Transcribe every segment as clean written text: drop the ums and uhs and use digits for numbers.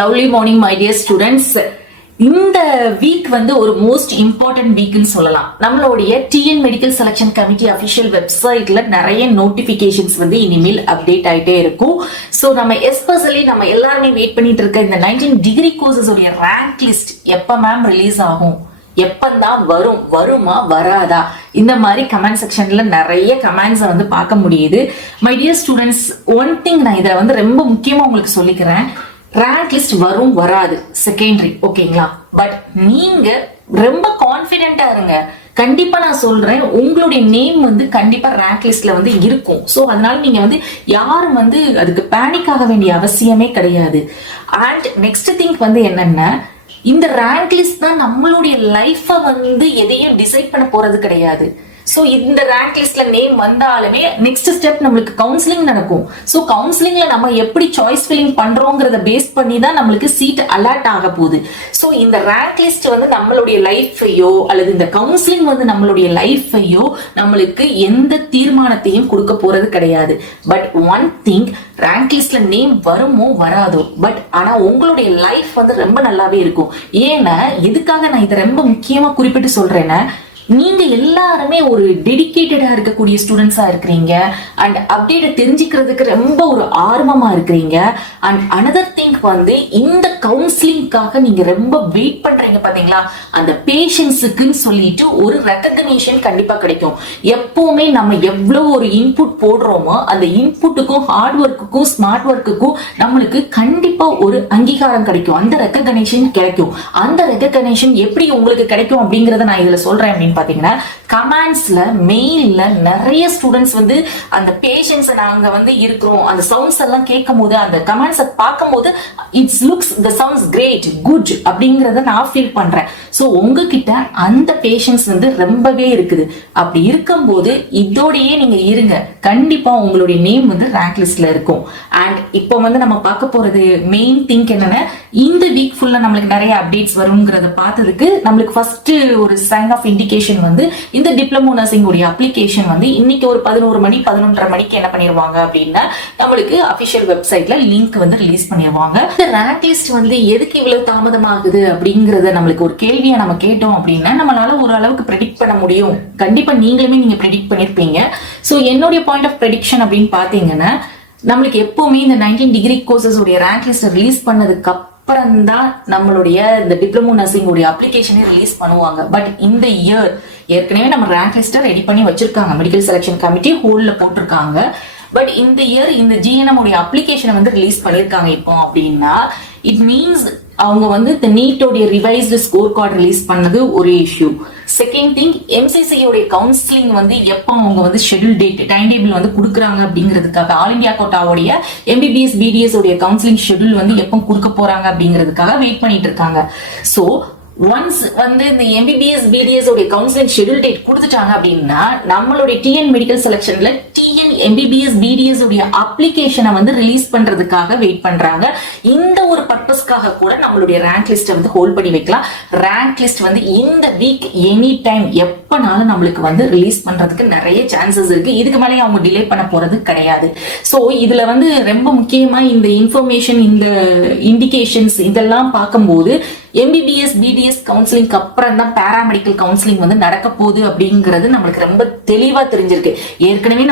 Lovely morning my dear students. இந்த week வந்து ஒரு மோஸ்ட் இம்பார்ட்டன்ட் வீக்னு சொல்லலாம். நம்மளுடைய TN medical selection committee official வெப்சைட்ல நிறைய நோட்டிபிகேஷன்ஸ் வந்து இனிமேல் அப்டேட் ஆயிட்டே இருக்கும். ஸோ நம்ம எஸ்பெஷலி நம்ம எல்லாருமே வெயிட் பண்ணிட்டு இருக்க இந்த 19 டிகிரி கோர்சஸ் உடைய ரேங்க் லிஸ்ட் எப்ப மேம் ரிலீஸ் ஆகும், எப்பந்தான் வரும், வருமா வராதா, இந்த மாதிரி கமெண்ட் செக்ஷன்ல நிறைய கமெண்ட்ஸ் வந்து பார்க்க முடியுது. My dear students, one thing நான் இதை வந்து ரொம்ப முக்கியமா உங்களுக்கு சொல்லிக்கிறேன். ரேங்க் லிஸ்ட் வரும் வராது செகண்டரி, ஓகேங்களா? பட் நீங்க ரொம்ப கான்பிடென்ட்டா இருங்க. கண்டிப்பா நான் சொல்றேன், உங்களுடைய நேம் வந்து கண்டிப்பா ரேங்க் லிஸ்ட்ல வந்து இருக்கும். சோ அதனால நீங்க வந்து யாரும் வந்து அதுக்கு பேனிக் ஆக வேண்டிய அவசியமே கிடையாது. அண்ட் நெக்ஸ்ட் திங் வந்து என்னன்னா, இந்த ரேங்க் லிஸ்ட் தான் நம்மளுடைய லைஃப வந்து எதையும் டிசைட் பண்ண போறது கிடையாது. சோ இந்த ரேங்க் லிஸ்ட்ல நேம் வந்தாலுமே நெக்ஸ்ட் ஸ்டெப் நம்மளுக்கு கவுன்சிலிங் நடக்கும். சோ கவுன்சிலிங்ல நம்ம எப்படி சாய்ஸ் ஃபில்லிங் பண்றோங்கிறத பேஸ் பண்ணி தான் நம்மளுக்கு சீட் அலாட் ஆக போகுது. சோ இந்த ரேங்க் லிஸ்ட் வந்து நம்மளுடைய லைஃபையோ அல்லது இந்த கவுன்சிலிங் வந்து நம்மளுடைய லைஃபையோ நம்மளுக்கு எந்த தீர்மானத்தையும் கொடுக்க போறது கிடையாது. பட் ஒன் திங், ரேங்க் லிஸ்ட்ல நேம் வருமோ வராதோ, பட் ஆனா உங்களுடைய லைஃப் வந்து ரொம்ப நல்லாவே இருக்கும். ஏன்னா எதுக்காக நான் இதை ரொம்ப முக்கியமா குறிப்பிட்டு சொல்றேன்னா, நீங்க எல்லாருமே ஒரு டெடிகேட்டடா இருக்கக்கூடிய ஸ்டூடெண்ட்ஸா இருக்கிறீங்க. அண்ட் அப்டேட்டை தெரிஞ்சுக்கிறதுக்கு ரொம்ப ஒரு ஆர்வமா இருக்கிறீங்க. அண்ட் அனதர் திங் வந்து இந்த கவுன்சிலிங்காக நீங்க ரொம்ப வெயிட் பண்றீங்க பாத்தீங்களா, அந்த பேஷன்ஸுக்குன்னு சொல்லிட்டு ஒரு ரெகக்னிஷன் கண்டிப்பா கிடைக்கும். எப்பவுமே நம்ம எவ்வளவு ஒரு இன்புட் போடுறோமோ அந்த இன்புட்டுக்கும் ஹார்ட் ஒர்க்குக்கும் ஸ்மார்ட் ஒர்க்குக்கும் நம்மளுக்கு கண்டிப்பா ஒரு அங்கீகாரம் கிடைக்கும், அந்த ரெகக்னிஷன் கிடைக்கும். அந்த ரெகக்னிஷன் எப்படி உங்களுக்கு கிடைக்கும் அப்படிங்கறத நான் இதுல சொல்றேன் அப்படின்னு பாத்தீங்கன்னா, கமெண்ட்ஸ்ல மெயில்ல நிறைய ஸ்டூடெண்ட்ஸ் வந்து அந்த பேஷன்ஸ் நாங்க வந்து இருக்கிறோம், அந்த சவுண்ட்ஸ் எல்லாம் கேட்கும் போது, அந்த கமெண்ட்ஸ் பார்க்கும் போது it's looks the sounds great good அப்படிங்கறத நான் ஃபீல் பண்றேன். சோ உங்ககிட்ட அந்த பேஷன்ஸ் வந்து ரொம்பவே இருக்குது. அப்படி இருக்கும்போது இதோடயே நீங்க இருங்க, கண்டிப்பா உங்களுடைய நேம் வந்து ரேங்க் லிஸ்ட்ல இருக்கும். அண்ட் இப்போ வந்து நம்ம பார்க்க போறது மெயின் திங்க் என்னன்னா, இந்த வீக் ஃபுல்லா நம்மளுக்கு நிறைய அப்டேட்ஸ் வரும்ங்கறத பார்த்ததுக்கு நம்மளுக்கு ஃபர்ஸ்ட் ஒரு சைன் ஆஃப் இண்டிகேஷன் வந்து இந்த டிப்ளமோ நர்சிங் உடைய அப்ளிகேஷன் வந்து இன்னைக்கு ஒரு 11 மணி 11:30 மணிக்கு என்ன பண்ணிடுவாங்க அப்படின்னா, நம்மளுக்கு அபிஷியல் வெப்சைட்ல லிங்க் வந்து ரிலீஸ் பண்ணிடுவாங்க. இந்த ரேங்க் லிஸ்ட் வந்து எதுக்கு இவ்வளவு தாமதமாகுது அப்படிங்கறத நம்மளுக்கு ஒரு கேள்வியா நம்ம கேட்டோம் அப்படின்னா, நம்மளால ஒரு அளவுக்கு ப்ரெடிக்ட் பண்ண முடியும். கண்டிப்பா நீங்களுமே நீங்க ப்ரெடிக்ட் பண்ணிருப்பீங்க. சோ என்னுடைய பாயிண்ட் ஆஃப் ப்ரெடிக்ஷன் அப்படின்னு பாத்தீங்கன்னா, நம்மளுக்கு எப்பவுமே இந்த 19 டிகிரி கோர்சஸ் உடைய ரேங்க் லிஸ்ட் ரிலீஸ் பண்ணதுக்கு அப்புறம் தான் நம்மளுடைய இந்த டிப்ளமோ நர்சிங் உடைய அப்ளிகேஷனே ரிலீஸ் பண்ணுவாங்க. பட் இந்த இயர் ஏற்கனவே நம்ம ரேங்க் லிஸ்ட்டை ரெடி பண்ணி வச்சிருக்காங்க, மெடிக்கல் செலக்ஷன் கமிட்டி ஹோல்ட்ல போட்டிருக்காங்க. பட் இந்த இயர் இந்த ஜிஎன்எம் உடைய அப்ளிகேஷனை வந்து ரிலீஸ் பண்ணிருக்காங்க இப்போ அப்படின்னா, இட் மீன்ஸ் அவங்க வந்து இந்த நீட்டோடைய ரிவைஸ்டு ஸ்கோர் கார்டு ரிலீஸ் பண்ணது ஒரு இஷ்யூ. செகண்ட் திங், எம்சிசி உடைய கவுன்சிலிங் வந்து எப்போ அவங்க வந்து ஷெட்யூல் டேட் டைம் டேபிள் வந்து கொடுக்குறாங்க அப்படிங்கிறதுக்காக, ஆல் இந்தியா கோட்டாவுடைய எம்பிபிஎஸ் பிடிஎஸ் உடைய கவுன்சிலிங் ஷெட்யூல் வந்து எப்போ கொடுக்க போறாங்க அப்படிங்கிறதுக்காக வெயிட் பண்ணிட்டு இருக்காங்க. ஸோ ஒன்ஸ் வந்து இந்த எம்பிபிஎஸ் பிடிஎஸ் உடைய கவுன்சிலிங் ஷெட்யூல் டேட் கொடுத்துட்டாங்க அப்படின்னா, நம்மளுடைய டிஎன் மெடிக்கல் செலக்ஷன்ல டிஎன் எம்பிபிஎஸ் பிடிஎஸ் உடைய அப்ளிகேஷனை வந்து ரிலீஸ் பண்றதுக்காக வெயிட் பண்றாங்க. இந்த ஒரு பர்பஸ்க்காக கூட நம்மளுடைய ரேங்க் லிஸ்ட் வந்து ஹோல்ட் பண்ணி வைக்கலாம். ரேங்க் லிஸ்ட் வந்து இந்த வீக் எனி டைம் எப்பனாலும் நம்மளுக்கு வந்து ரிலீஸ் பண்றதுக்கு நிறைய சான்சஸ் இருக்கு. இதுக்கு மேலே அவங்க டிலே பண்ண போறது கிடையாது. ஸோ இதுல வந்து ரொம்ப முக்கியமா இந்த இன்ஃபர்மேஷன், இந்த இண்டிகேஷன்ஸ் இதெல்லாம் பார்க்கும்போது எம்பிபிஎஸ் பிடிஎஸ் கவுன்சிலிங் அப்புறம் தான் பேராமெடிக்கல் கவுன்சிலிங் வந்து நடக்க போகுது அப்படிங்கிறது நம்மளுக்கு ரொம்ப தெளிவா தெரிஞ்சிருக்கு. ஏற்கனவே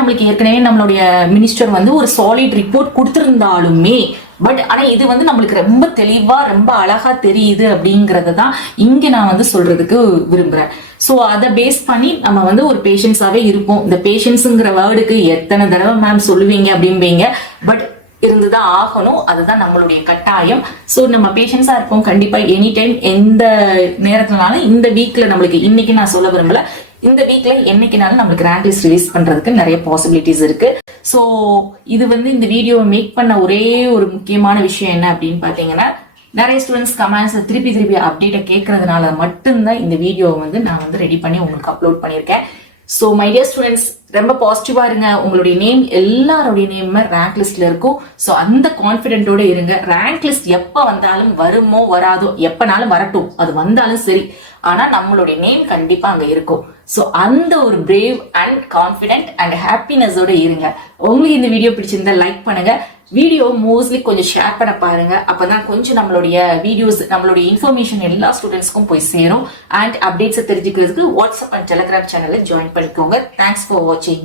நம்மளுடைய மினிஸ்டர் வந்து ஒரு சாலிட் ரிப்போர்ட் கொடுத்திருந்தாலுமே, பட் ஆனா இது வந்து நம்மளுக்கு ரொம்ப தெளிவா ரொம்ப அழகா தெரியுது அப்படிங்கறத தான் இங்க நான் வந்து சொல்றதுக்கு விரும்புறேன். சோ அதை பேஸ் பண்ணி நம்ம வந்து ஒரு பேஷன்ஸாவே இருப்போம். இந்த பேஷன்ஸ்ங்கிற வேர்டுக்கு எத்தனை தடவை மேம் சொல்லுவீங்க அப்படிம்பீங்க, பட் இருந்துதான் ஆகணும், அதுதான் நம்மளுடைய கட்டாயம். சோ நம்ம பேஷன்ஸா இருப்போம் கண்டிப்பா எனி டைம் எந்த நேரத்தினாலும். இந்த வீக்ல நம்மளுக்கு இன்னைக்கு நான் சொல்ல விரும்பல, இந்த வீக்ல என்னைக்குனாலும் நம்மளுக்கு ரேங்க் லிஸ்ட் ரிலீஸ் பண்றதுக்கு நிறைய பாசிபிலிட்டிஸ் இருக்கு. சோ இது வந்து இந்த வீடியோவை மேக் பண்ண ஒரே ஒரு முக்கியமான விஷயம் என்ன அப்படின்னு பாத்தீங்கன்னா, நிறைய ஸ்டூடெண்ட்ஸ் கமெண்ட்ஸ் திருப்பி அப்டேட்டை கேட்கறதுனால மட்டும்தான் இந்த வீடியோவை வந்து நான் வந்து ரெடி பண்ணி உங்களுக்கு அப்லோட் பண்ணியிருக்கேன். ஸோ மை டியர் ஸ்டூடெண்ட்ஸ், ரொம்ப பாசிட்டிவா இருங்க. உங்களுடைய நேம் எல்லாருடைய நேமுமே ரேங்க் லிஸ்ட்ல இருக்கும். ஸோ அந்த கான்பிடென்ட்டோட இருங்க. ரேங்க் லிஸ்ட் எப்ப வந்தாலும் வருமோ வராதோ, எப்பனாலும் வரட்டும், அது வந்தாலும் சரி, ஆனா நம்மளுடைய நேம் கண்டிப்பா அங்க இருக்கும். ஸோ அந்த ஒரு பிரேவ் அண்ட் கான்பிடென்ட் அண்ட் ஹாப்பினஸோட இருங்க. உங்களுக்கு இந்த வீடியோ பிடிச்சிருந்தா லைக் பண்ணுங்க. வீடியோ மோஸ்ட்லி கொஞ்சம் ஷேர் பண்ண பாருங்க. அப்பதான் கொஞ்சம் நம்மளுடைய வீடியோஸ், நம்மளுடைய இன்ஃபர்மேஷன் எல்லா ஸ்டூடெண்ட்ஸ்க்கும் போய் சேரும். அண்ட் அப்டேட்ஸ் தெரிஞ்சுக்கிறதுக்கு வாட்ஸ்அப் அண்ட் டெலிகிராம் சேனலை ஜாயின் பண்ணிக்கோங்க. தேங்க்ஸ் ஃபார் வாட்சிங்.